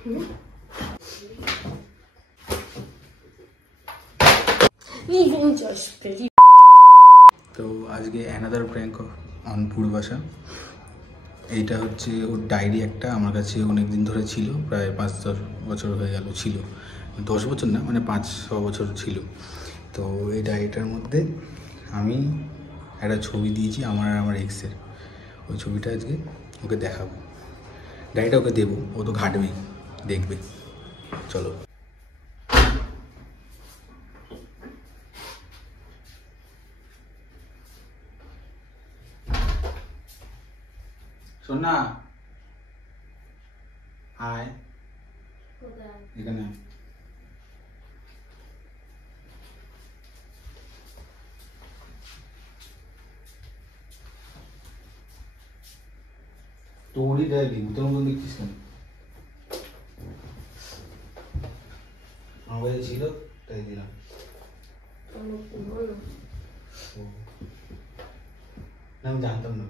তো আজকে another prank on পূর্বাশা। এইটা হচ্ছে ওর ডায়েরি একটা, আমার কাছে অনেক দিন ধরে ছিল, প্রায় 5-10 বছর হয়ে গেল ছিল, 10 বছর না মানে 5-6 বছর ছিল। তো এই ডায়েরিটার মধ্যে আমি একটা ছবি দিয়েছি আমার আর আমার এক্সের। ওই ছবিটা আজকে ওকে দেখাবো, ডায়েরিটা ওকে দেবো, ও তো ঘাটবেই, দেখবে। চলো। শোন না, হাই, এখানে তোরই ডায়েরি, তোর মতন দেখছিস কেন? আমার কাছে ছিল তাই দিলাম। আমি জানতাম না।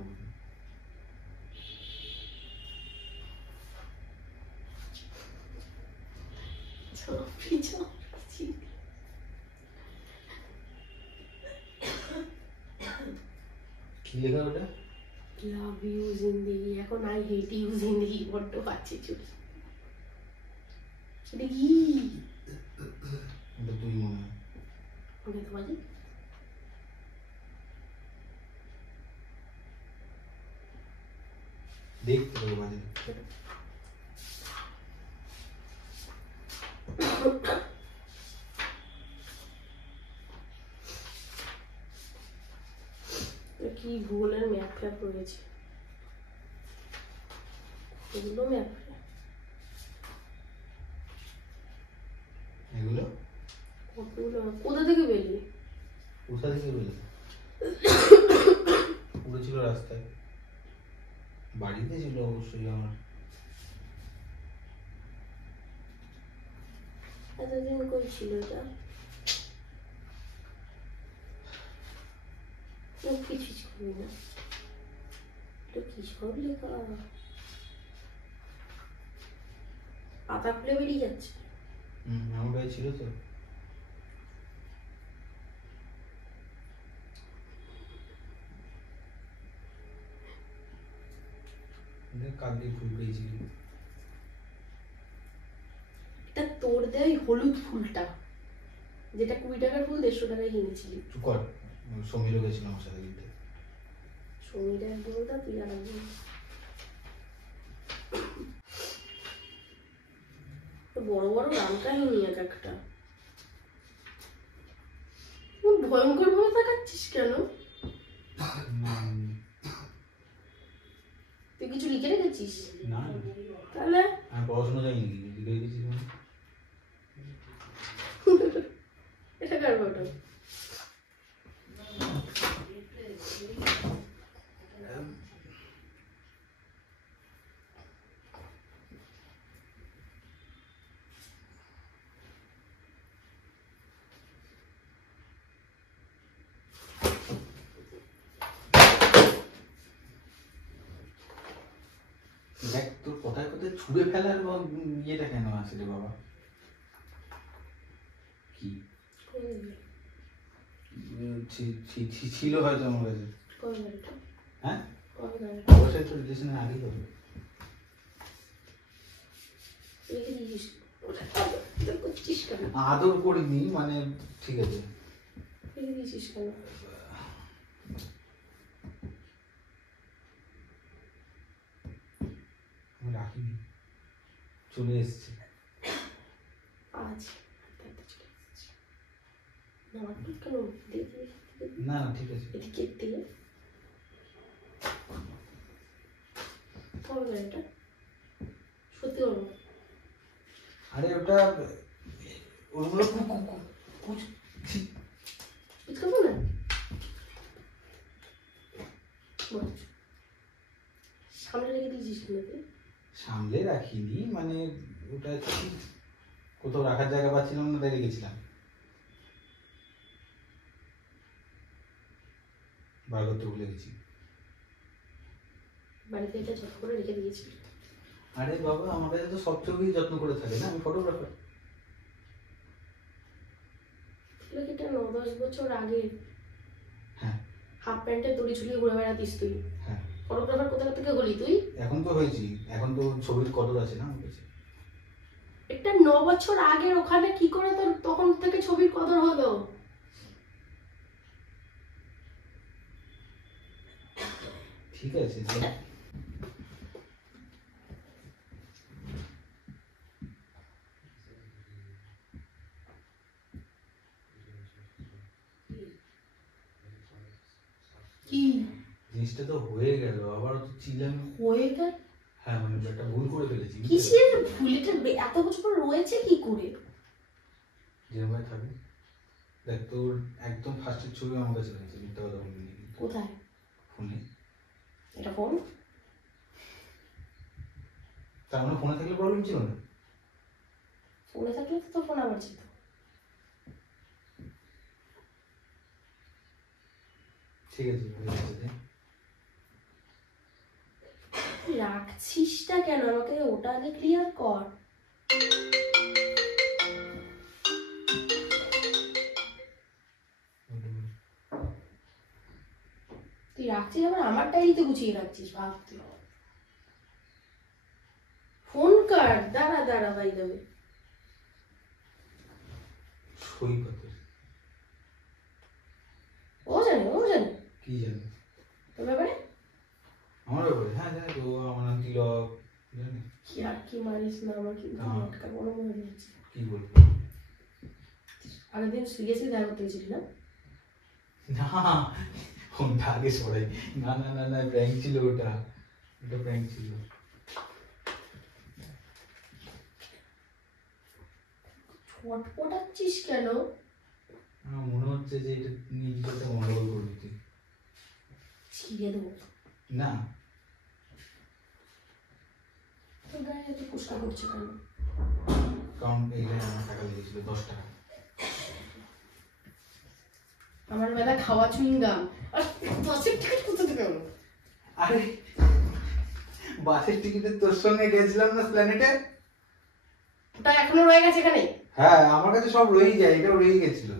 কি লেখা ওটা? লাভ ইউ জিন্দেগি, এখন আই হেট ইউ জিন্দেগি বড্ড পাচ্ছে চুল। এটা কি? এটা তুই মনে হয়। ওকে তো বাজে। দেখতে তো বাজে। কি ভুলের ম্যাপ ফ্যাপ রয়েছে, এগুলো ম্যাপ। এগুলো কতগুলো কোথা থেকে পেলি? কোথা থেকে পেলে? পুরো ছিল রাস্তায়, বাড়িতে ছিল অবশ্যই আমার। এতদিন কই ছিল এটা? কিছু করবি না, এটা কি সব লেখা? পাতা খুলে বেরিয়ে যাচ্ছে। আমার কাছে ছিল তো। কাল দিয়ে ফুল পেয়েছিলি? এটা তোর দেয় হলুদ ফুলটা, যেটা 20 টাকার ফুল 150 টাকায় কিনেছিলি। চুপ কর, সমীরও গেছিল আমার সাথে দিতে। সমীরের বলটা তুই আর আমি বড় বড় রাম কাহিনী এক একটা। ভয়ঙ্কর ভাবে তাকাচ্ছিস কেন? তুই কিছু লিখে রেখেছিস? না, তাহলে আমি পড়াশোনা যাইনি, লিখে রেখেছি। এটা কার ফটো? দেখ তোর কোথায় কোথায় ছুঁড়ে ফেলার ইয়েটা কেন আছে রে বাবা? কি ছিল হয়তো আমার কাছে। হ্যাঁ, অবশ্যই তো রিলেশনের আগেই হবে। আদর করিনি মানে, ঠিক আছে। আমি রাখিনি, চলে এসছে আজ। না ঠিক আছে। এদিকে দিয়ে এটা সত্যি বলো। আরে ওটা ওগুলো না সামনে রেখে দিয়েছিস নাকি? সামলে রাখিনি মানে, ওটা কোথাও রাখার জায়গা পাচ্ছিলাম না তাই রেখেছিলাম। বার করতে ভুলে গেছি। বাড়িতে এটা চট করে রেখে দিয়েছি। আরে বাবা আমার কাছে তো সব ছবি যত্ন করে থাকে না, আমি ফটোগ্রাফার। এটা 9-10 বছর আগে হ্যাঁ হাফ প্যান্টে দড়ি ঝুলিয়ে ঘুরে বেড়াতিস তুই। হ্যাঁ ফটোগ্রাফার কোথা থেকে হলি তুই? এখন তো হয়েছি, এখন তো ছবির কদর আছে না আমার কাছে। এটা 9 বছর আগের, ওখানে কি করে তোর তখন থেকে ছবির কদর হলো? ঠিক আছে কি জিনিসটা তো হয়ে গেল, আবার তো ছিলাম হয়ে গেল? হ্যাঁ মানে একটা ভুল করে ফেলেছি। কিসের ভুল? এটা এত বছর পর রয়েছে কি করে? যেরকম থাকে দেখ, তোর একদম ফার্স্টের ছবি আমার কাছে রয়েছে, মিথ্যা কথা বলবি না কিন্তু। কোথায়? ফোনে। এটা ফোন? তার মানে ফোনে থাকলে প্রবলেম ছিল না? ফোনে থাকলে তো তোর ফোন আমার ছিল। ঠিক আছে হয়ে গেছে দে। রাখছিসটা কেন? আমাকে ওটা আগে ক্লিয়ার কর। তুই রাখছিস আবার আমার ডায়েরিতে গুছিয়ে রাখছিস, ভাব তুই। ফোন কার, দাঁড়া দাঁড়া বাই দেবে। সৈকতের। ও জানে, ও জানে। কি জানে? তোর ব্যাপারে? আমার ব্যাপারে? হ্যাঁ জানে তো, আমার নাম তিলক, জানে। কি আর কি মারিস না, আমার কিন্তু মটকা বড় মনে হচ্ছে। কি বলবো? আগের দিন সিরিয়াসলি দেখা করতে গেছিলি না? না ফোনটা আগে সরাই। না না না না প্র্যাঙ্ক ছিল ওটা, ওটা প্র্যাঙ্ক ছিল। ছটপটাচ্ছিস কেন? আমার মনে হচ্ছে যে এটা নিজের সাথে গন্ডগোল করবি তুই। ছিঁড়ে দেবো। না তোর গায়ে এত ফুসকা করছে কেন? কারণ এইখানে আমার টাকা লেগেছিল 10 টাকা। আমার বেলা খাওয়া চুইংগাম আর 10 টিকিট কোথা থেকে হলো? আরে বাসের টিকিটে তোর সঙ্গে গেছিলাম না প্ল্যানেটে, ওটা এখনো রয়ে গেছে এখানে? হ্যাঁ আমার কাছে সব রয়েই যায়, এটাও রয়ে গেছিল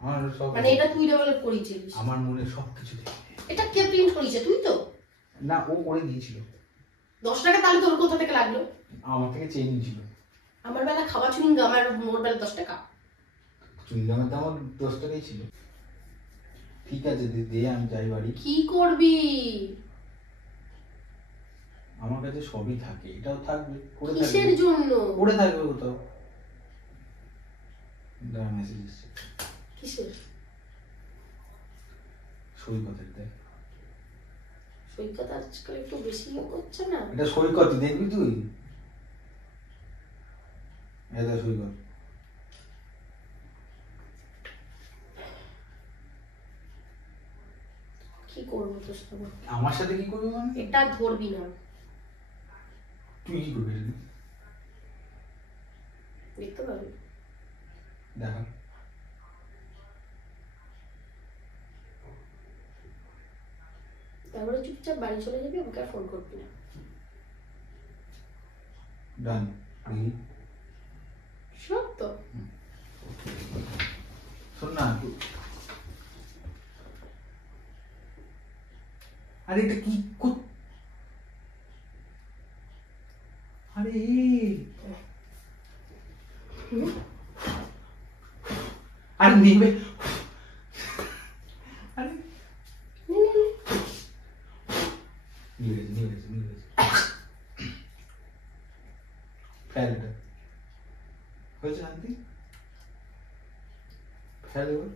আমার সব। মানে এটা তুই ডেভেলপ করেছিস? আমার মনে সব কিছু থাকে। এটা কে প্রিন্ট করেছে? তুই তো? না ও করে দিয়েছিল। 10 টাকা তাহলে তোর কোথা থেকে লাগলো? আমার থেকে চেয়ে নিয়েছিল। আমার বেলা খাওয়া চুইংগাম আর মোর বেলা 10 টাকা। চুইংগামের দাম 10 টাকাই ছিল। ঠিক আছে দে আমি যাই বাড়ি। কি করবি? আমার কাছে সবই থাকে, এটাও থাকবে, করে কিসের থাকবে, জন্য? করে থাকবে কোথাও। দাঁড়া মেসেজ এসছে। কিসের? সৈকতের দেখ। সৈকত আজকাল একটু বেশি করছে না? এটা সৈকত দেখবি তুই? এটা সৈকত। কি করবো তোর সাথে? আমার সাথে কি করবি মানে? এটা ধরবি না। তুই কি করবি এটা? দেখতে পারবি। দেখা। তারপরে চুপচাপ বাড়ি চলে যাবি, আমাকে আর ফোন করবি না। ডান। দেখি সত্য? শোন না আরে এটা কি আরে আরে নেবে। আরে নিয়ে গেছে ফেল এটা হয়েছে শান্তি ফেল এবার।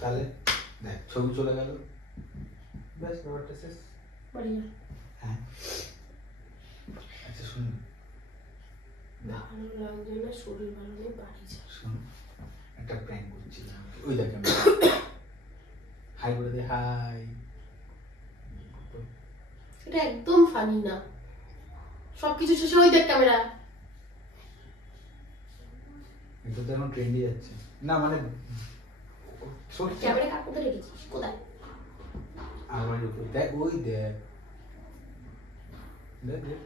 তাহলে দেখ ছবি চলে গেল, ব্যাস ব্যাপারটা শেষ। বাড়ি যা। হ্যাঁ আচ্ছা শুনুন ভালো লাগছে না, শরীর ভালো নেই, বাড়ি যা। একটা প্র্যাঙ্ক করছিলাম, ওই দেখ হাই বলে দে, হাই। এটা একদম ফানি না, সবকিছু শেষে ওই দেখ ক্যামেরা। এটা তো এখন ট্রেন্ডই যাচ্ছে না, মানে ক্যামেরা কোথায় রেখেছিস, কোথায়? আমার উপর দেখ, ওই দেখ দেখ দেখ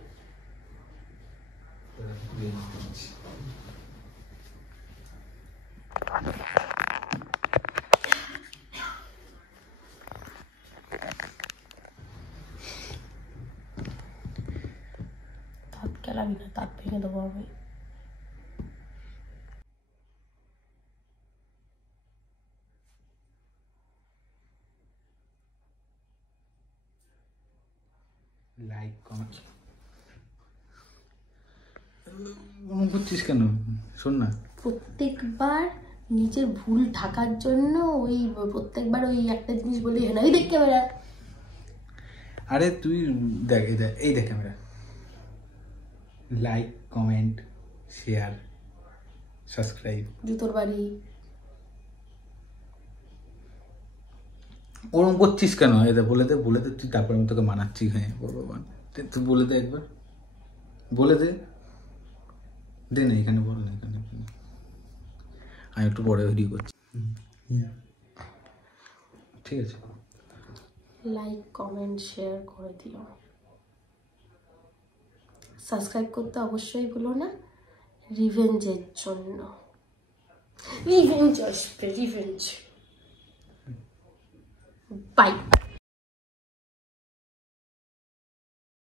দাঁত কেলাবি না, দাঁত ভেঙে দেবো আমি। লাইক কমেন্ট করছিস কেন? শোন না, প্রত্যেকবার নিজের ভুল ঢাকার জন্য ওই প্রত্যেকবার ওই একটা জিনিস বলি, হ্যাঁ ওই দেখ ক্যামেরা। আরে তুই দেখ, এই দেখ, এই দেখ camera. Like, comment, share, subscribe. জুতোর বাড়ি। ওরম করছিস কেন? এটা বলে দে, বলে দে তুই, তারপর আমি তোকে মানাচ্ছি। হ্যাঁ ভগবান, তুই বলে দে একবার, বলে দে। দে না, এখানে বল না, এখানে আমি একটু পরে ভিডিও করছি। ঠিক আছে, লাইক কমেন্ট শেয়ার করে দিও, সাবস্ক্রাইব করতে অবশ্যই ভুলো না। রিভেঞ্জের জন্য, রিভেঞ্জ আসবে, রিভেঞ্জ। বাই।